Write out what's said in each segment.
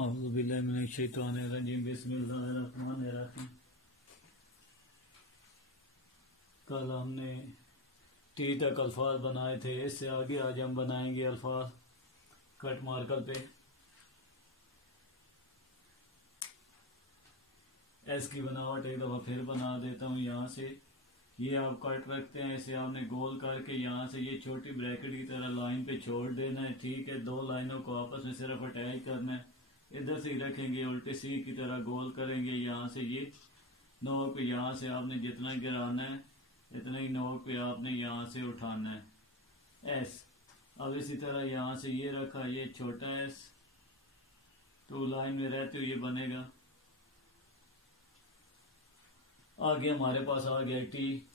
औज़ुबिल्लाहिमिनश्शैतानिर्रजीम बिस्मिल्लाहिर्रहमानिर्रहीम। कल हमने टी तक अल्फाज बनाए थे, इससे आगे आज हम बनाएंगे अल्फाज कट मार्कर पे। एस की बनावट एक दफ़ा फिर बना देता हूँ। यहाँ से ये आप कट रखते हैं, इसे आपने गोल करके यहाँ से ये छोटी ब्रैकेट की तरह लाइन पे छोड़ देना है। ठीक है, दो लाइनों को आपस में सिर्फ अटैच करना है। इधर से ही रखेंगे, उल्टे सी की तरह गोल करेंगे। यहाँ से ये नोक पे यहाँ से आपने जितना गिराना है इतना ही नोक पे आपने यहाँ से उठाना है एस। अब इसी तरह यहाँ से ये रखा, ये छोटा एस टू लाइन में रहते हुए ये बनेगा। आगे हमारे पास आ गया टी,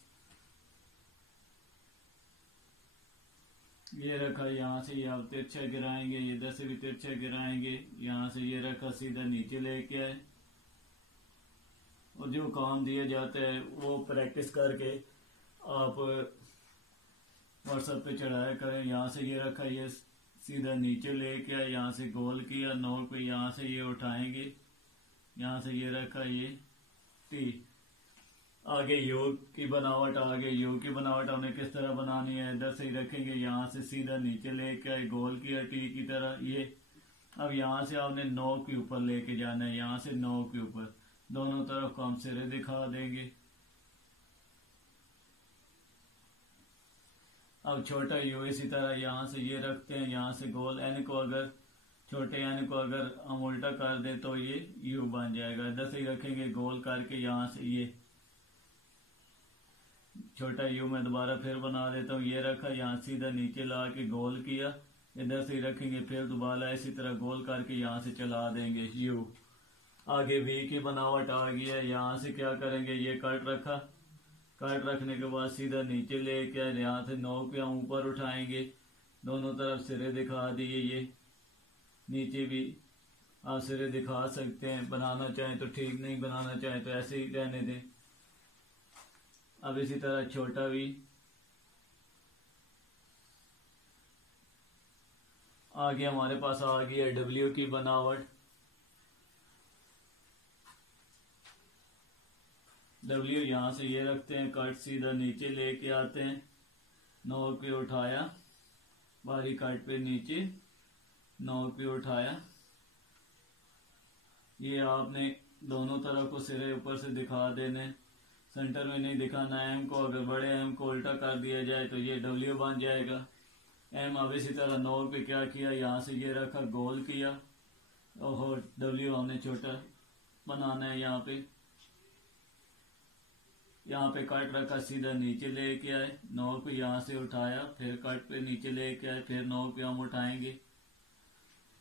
ये रखा, यहाँ से ये आप तिरछा गिराएंगे, इधर से भी तिरछा गिराएंगे। यहाँ से ये रखा, सीधा नीचे लेके आए। और जो काम दिया जाता है वो प्रैक्टिस करके आप व्हाट्सएप पे चढ़ाया करें। यहाँ से ये रखा, ये सीधा नीचे लेके आए, यहाँ से गोल किया नोक पे, यहाँ से ये उठाएंगे। यहाँ से ये रखा, ये टी। आगे योग की बनावट, आगे योग की बनावट हमने किस तरह बनानी है, इधर से ही रखेंगे, यहाँ से सीधा नीचे लेके आए, गोल किया टी की तरह ये। अब यहाँ से आपने नोक के ऊपर लेके जाना है, यहाँ से नोक के ऊपर, दोनों तरफ को हम सिरे दिखा देंगे। अब छोटा यू इसी तरह यहाँ से ये रखते हैं, यहाँ से गोल एन को अगर छोटे एन को अगर हम उल्टा कर दे तो ये यू बन जाएगा। इधर से ही रखेंगे गोल करके, यहाँ से ये छोटा यू मैं दोबारा फिर बना देता हूँ। ये रखा, यहाँ सीधा नीचे ला के गोल किया, इधर से ही रखेंगे, फिर दोबारा इसी तरह गोल करके यहाँ से चला देंगे यू। आगे वी की बनावट आ गई है। यहाँ से क्या करेंगे, ये कट रखा, कट रखने के बाद सीधा नीचे लेके आए, यहाँ से नोक पे हम ऊपर उठाएंगे, दोनों तरफ सिरे दिखा दिए। ये नीचे भी आप सिरे दिखा सकते हैं, बनाना चाहें तो ठीक, नहीं बनाना चाहें तो ऐसे ही रहने दें। अब इसी तरह छोटा भी आगे हमारे पास आ गई है डब्ल्यू की बनावट। डब्ल्यू यहाँ से ये रखते हैं, कट सीधा नीचे लेके आते हैं, नोक पे उठाया, बारी कट पे नीचे नोक पे उठाया। ये आपने दोनों तरफ को सिरे ऊपर से दिखा देने, सेंटर में नहीं दिखाना। एम को अगर बड़े एम को उल्टा कर दिया जाए तो ये डब्ल्यू बन जाएगा एम। अब इसी तरह नोक पे क्या किया, यहाँ से ये रखा, गोल किया, और डब्ल्यू हमने छोटा बनाना है। यहाँ पे कट रखा, सीधा नीचे लेके आए, नोक पे यहाँ से उठाया, फिर कट पे नीचे लेके आए, फिर नोक पे हम उठाएंगे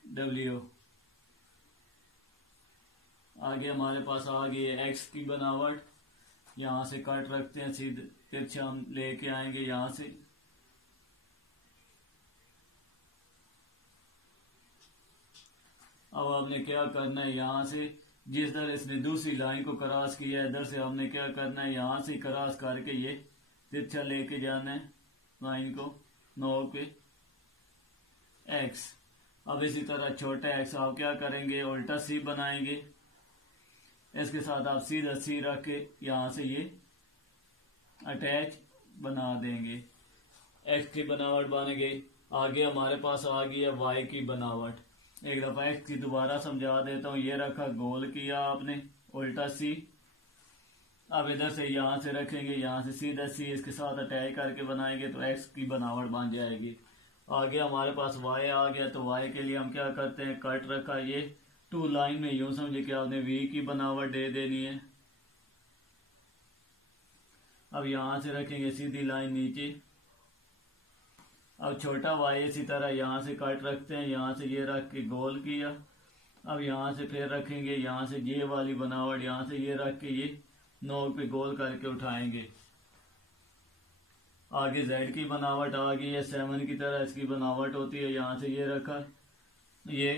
डब्ल्यू। आगे हमारे पास आ गई है एक्स की बनावट। यहाँ से कट रखते हैं, सीधे तिरछा हम लेके आएंगे यहाँ से, अब आपने क्या करना है, यहाँ से जिस तरह इसने दूसरी लाइन को क्रॉस किया है, इधर से हमने क्या करना है, यहाँ से क्रॉस करके ये तिरछा लेके जाना है लाइन को नोक पे एक्स। अब इसी तरह छोटा एक्स आप क्या करेंगे, उल्टा सी बनाएंगे, इसके साथ आप सीधा सी रख के यहाँ से ये अटैच बना देंगे। एक्स की बनावट बन गई। आगे हमारे पास आ गई है वाई की बनावट। एक दफा एक्स की दोबारा समझा देता हूँ। ये रखा, गोल किया आपने, उल्टा सी, अब इधर से यहाँ से रखेंगे, यहाँ से सीधा सी इसके साथ अटैच करके बनाएंगे तो एक्स की बनावट बन जाएगी। आगे हमारे पास वाई आ गया, तो वाई के लिए हम क्या करते हैं, कट रखा, ये टू लाइन में यूं समझे कि आपने वी की बनावट दे देनी है। अब यहाँ से रखेंगे सीधी लाइन नीचे। अब छोटा वाई इसी तरह यहाँ से कट रखते हैं, यहाँ से ये रख के गोल किया, अब यहाँ से फिर रखेंगे, यहाँ से ये वाली बनावट, यहाँ से ये रख के ये नोक पे गोल करके उठाएंगे। आगे जेड की बनावट आ गई है, 7 की तरह इसकी बनावट होती है। यहाँ से ये रखा, ये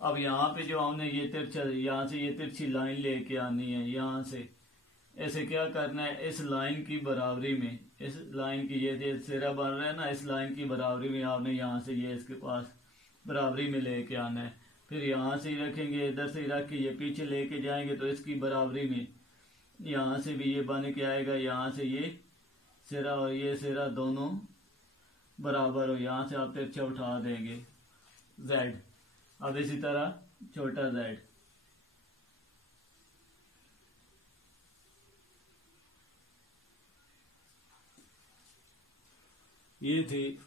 अब यहाँ पे जो हमने ये तिरछा, यहाँ से ये तिरछी लाइन लेके आनी है, यहाँ से ऐसे क्या करना है, इस लाइन की बराबरी में, इस लाइन की ये सिरा बन रहा है ना, इस लाइन की बराबरी में आपने यहाँ से ये इसके पास बराबरी में लेके आना है। फिर यहाँ से ही रखेंगे, इधर से ही रख के ये पीछे लेके जाएंगे तो इसकी बराबरी में यहाँ से भी ये बन के आएगा, यहाँ से ये सिरा और ये सिरा दोनों बराबर हो। यहाँ से आप तिरछा उठा देंगे Z। अब इसी तरह छोटा Z। ये थी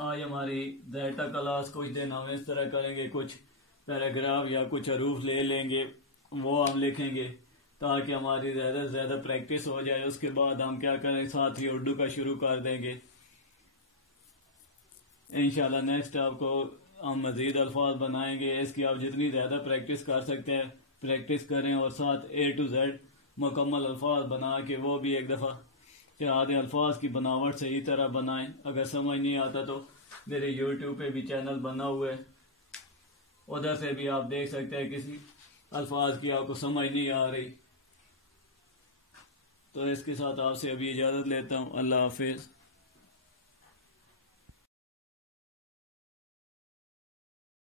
आज हमारी डाटा क्लास। कुछ दिन हम इस तरह करेंगे, कुछ पैराग्राफ या कुछ हरूफ ले लेंगे, वो हम लिखेंगे ताकि हमारी ज़्यादा से ज़्यादा प्रैक्टिस हो जाए। उसके बाद हम क्या करें, साथ ही उर्दू का शुरू कर देंगे इंशाल्लाह। नेक्स्ट आपको हम मज़ीद अल्फाज बनाएंगे। इसकी आप जितनी ज़्यादा प्रैक्टिस कर सकते हैं प्रैक्टिस करें, और साथ A to Z मुकम्मल अल्फाज बना के वो भी एक दफ़ा चाह दें। अल्फाज की बनावट सही तरह बनाएं। अगर समझ नहीं आता तो मेरे YouTube पे भी चैनल बना हुआ है, उधर से भी आप देख सकते हैं किसी अल्फाज की आपको समझ नहीं आ रही। तो इसके साथ आपसे अभी इजाज़त लेता हूँ। अल्लाह हाफिज़।